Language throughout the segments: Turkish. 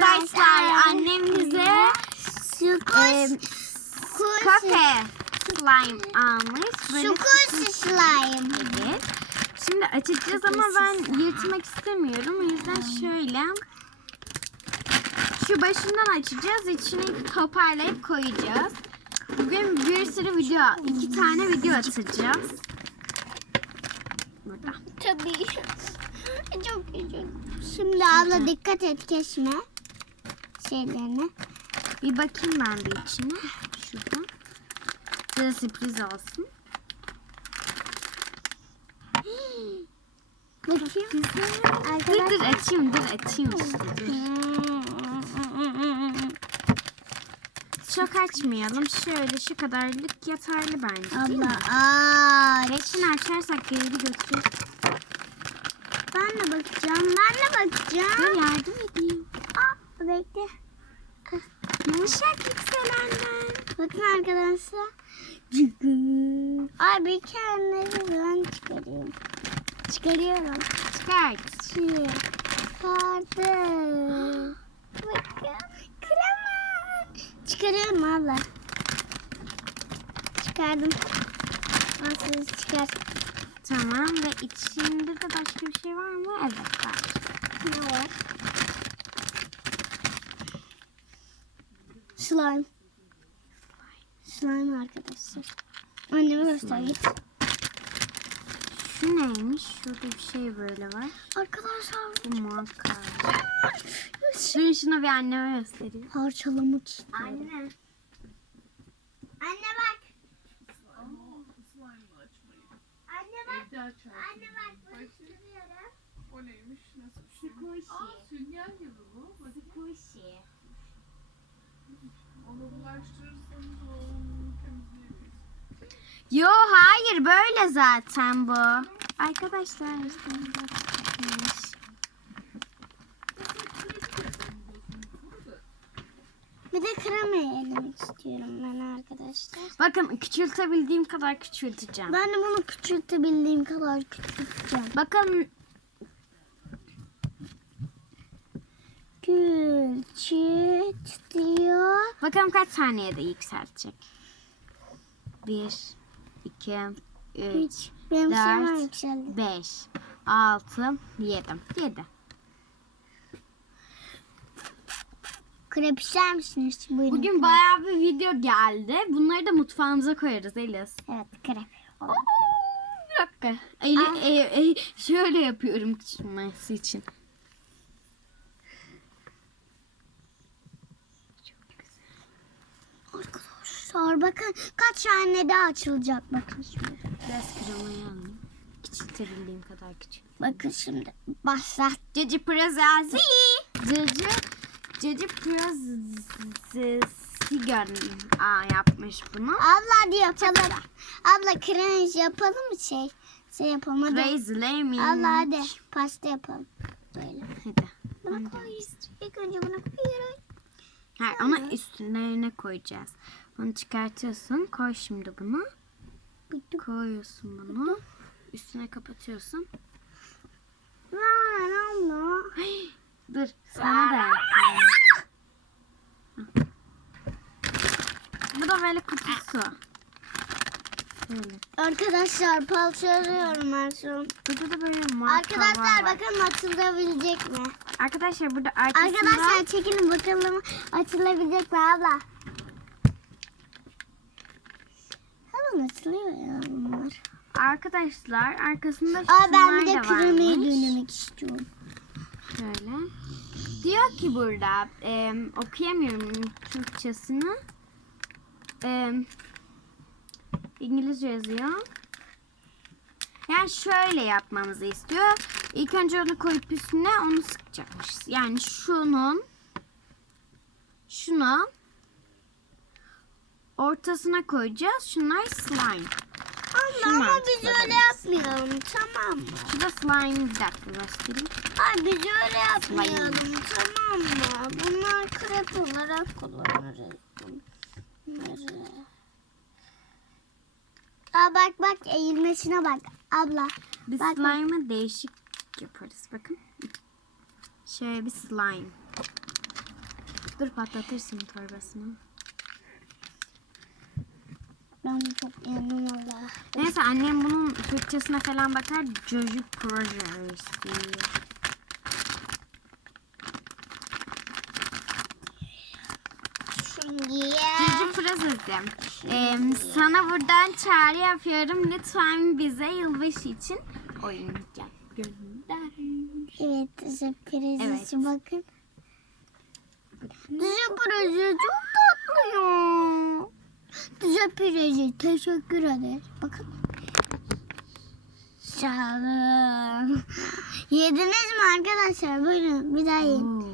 Arkadaşlar annem bize e, kafe slime almış. Böyle slime. Evet. Şimdi açacağız ama ben yırtmak istemiyorum. O yüzden şöyle şu başından açacağız. İçini toparlayıp koyacağız. Bugün bir sürü video, iki tane video atacağız. Burada. Tabii. Çok güzel. Şimdi abla dikkat et kesme şeylerine. Bir bakayım ben bir içine. Şurada. Size sürpriz olsun. Bakayım. Dur dur açayım dur açayım işte dur. Çok açmayalım. Şöyle şu kadarlık yeterli bence değil mi? Abla aa. Beşini açarsak geri götürür. Ben de bakacağım. Ben de bakacağım. Dur yardım edeyim. Bekle. Yumuşak yükselenler. Bakın arkadaşlar. Ay bir kere ben çıkarıyorum. Çıkarıyorum. Çıkart. Çıkardım. Bakın. Krema. Çıkarıyorum abla. Çıkardım. Nasıl çıkar? Tamam ve içinde de başka bir şey var mı? Evet var. Ne var? Slime. Slime arkadaşlar. Anneme göster git. Şu neymiş? Şurada bir şey böyle var. Arkadaşlar Bu muhakkak. Dur şunu bir anneme göstereyim. parçalamak istiyorum. Anne. Anne bak. Anne bak. Anne bak bunu sürüyorum. O neymiş? Nasıl bir şey? Aa sünger gibi bu. Hadi onu bulaştırırsanız onu temizleyemeyiz. Yo hayır böyle zaten bu. Arkadaşlar işte bu çıkmış. Bir de elemek istiyorum ben arkadaşlar. Bakın küçültebildiğim kadar küçülteceğim. Ben de bunu küçültebildiğim kadar küçülteceğim. Bakın Küçült diyor. bakalım kaç saniyede yükseltecek. Bir, iki, üç. Benim Dört. yükseldi. beş, altı, yedi. Yedi. Krep ister misiniz? Buyurun. Bugün bayağı bir video geldi. Bunları da mutfağımıza koyarız Elias. Evet krep. Bir dakika. Eli, e- e- şöyle yapıyorum küçülmesi için. Arkadaşlar bakın kaç tane daha açılacak bakın şimdi. Biraz kremayı alayım. Küçültebildiğim kadar küçült. Bakın şimdi başlat. Cici Prazazi. Cici. Cici Prazazi Aa yapmış bunu. Abla hadi yapalım. Abla kreş yapalım mı şey? Şey yapalım hadi. Crazy Lemon. Abla hadi pasta yapalım. Böyle. Hadi. Bunu koyuyoruz. İlk önce bunu koyuyoruz. Hayır onu üstlerine koyacağız. Bunu çıkartıyorsun. Koy şimdi bunu. Koyuyorsun bunu. Üstüne kapatıyorsun. Dur sana da yapayım. Bu da böyle kutusu. Böyle. Arkadaşlar parçalıyorum ben şu an. Burada da böyle marka Arkadaşlar var. bakın açılabilecek mi? Arkadaşlar burada arkasında Arkadaşlar çekilin bakalım açılabilecek mi abla? Hemen açılıyor ya bunlar. arkadaşlar arkasında Aa ben bir de şunlar da kremayı varmış. denemek istiyorum. Şöyle. Diyor ki burada e, okuyamıyorum Türkçesini. E, İngilizce yazıyor. Yani şöyle yapmamızı istiyor. İlk önce onu koyup üstüne onu sıkacakmış. Yani şunun şuna ortasına koyacağız. Şunlar slime. Abla Şu ama biz öyle yapmayalım tamam mı? Şu da slime bir dakika göstereyim. Ay biz öyle yapmayalım tamam mı? Bunlar krep olarak kullanırız bunları. Aa bak bak eğilmesine bak abla. Biz bak. slime'ı değişik yaparız. Bakın. Şöyle bir slime. Dur patlatırsın torbasını. Ben çok yanım valla. Neyse annem bunun Türkçesine falan bakar. Çocuk projesi. Şimdi Çocuk projesi. Ee, sana buradan çağrı yapıyorum. Lütfen bize yılbaşı için oyuncak gönder. Evet sürpriz Evet. bakın. Tatlı ya. Sürpriz teşekkür ederiz. Bakın. Sağ olun. Yediniz mi arkadaşlar? Buyurun bir daha yiyin.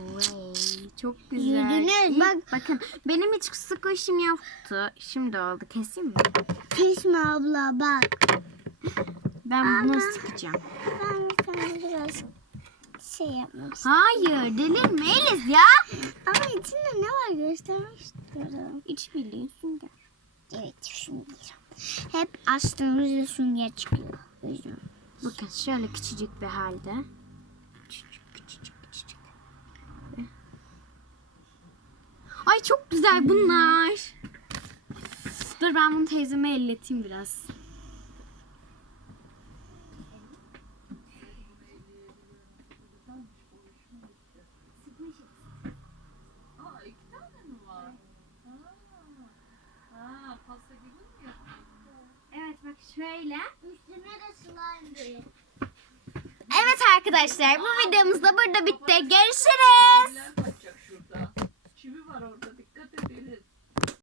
Çok güzel. Yediniz, İyi, bak. Bakın benim hiç sık işim yoktu. Şimdi oldu. Keseyim mi? Kesme abla bak. Ben bunu Ama- sıkacağım. Ben biraz şey istiyorum. Hayır delirme Eliz ya. Ama içinde ne var göstermek istiyorum. Hiç biliyorsun da. Evet sünger. Hep açtığımızda sünger çıkıyor. Bakın şöyle küçücük bir halde. Küçücük küçücük küçücük. Ay çok güzel bunlar. Dur ben bunu teyzeme elleteyim biraz. Aa iki tane mi var? Ha. Ha pasta gibi mi yaptın? Üstüne de slime. Evet arkadaşlar bu videomuz da burada bitti. Görüşürüz.